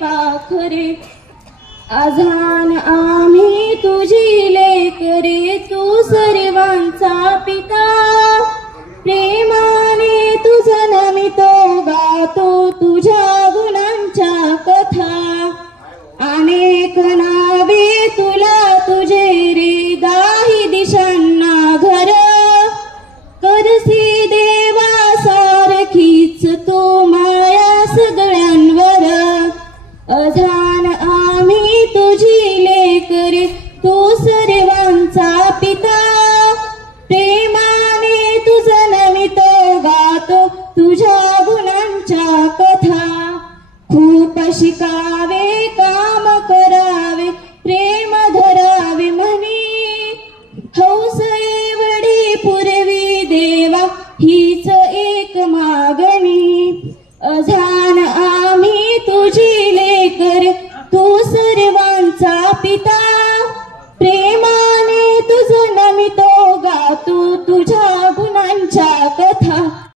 पाखरे आझान आम्ही तुझी लेकरे तू सर्वांचा पिता प्रेमाने तुझं नमितो गातो तुझ्या गुणांच्या कथा अनेक नावे तुला तुझे रे दाही दिशांना घर करसी देवा सारखीच तू माया सगळ्यांवर अझान आम्ही तुझी लेकरे तू सर्वांचा पिता प्रेमाने तुझं नमितो गातो तुझ्या गुणांच्या कथा खूप शिकावे काम करावे प्रेम धरावे म्हणे हौस एवढी पुरवी देवा हीच एक मागणी अझान आम्ही तुझी लेकर तू सर्वांचा पिता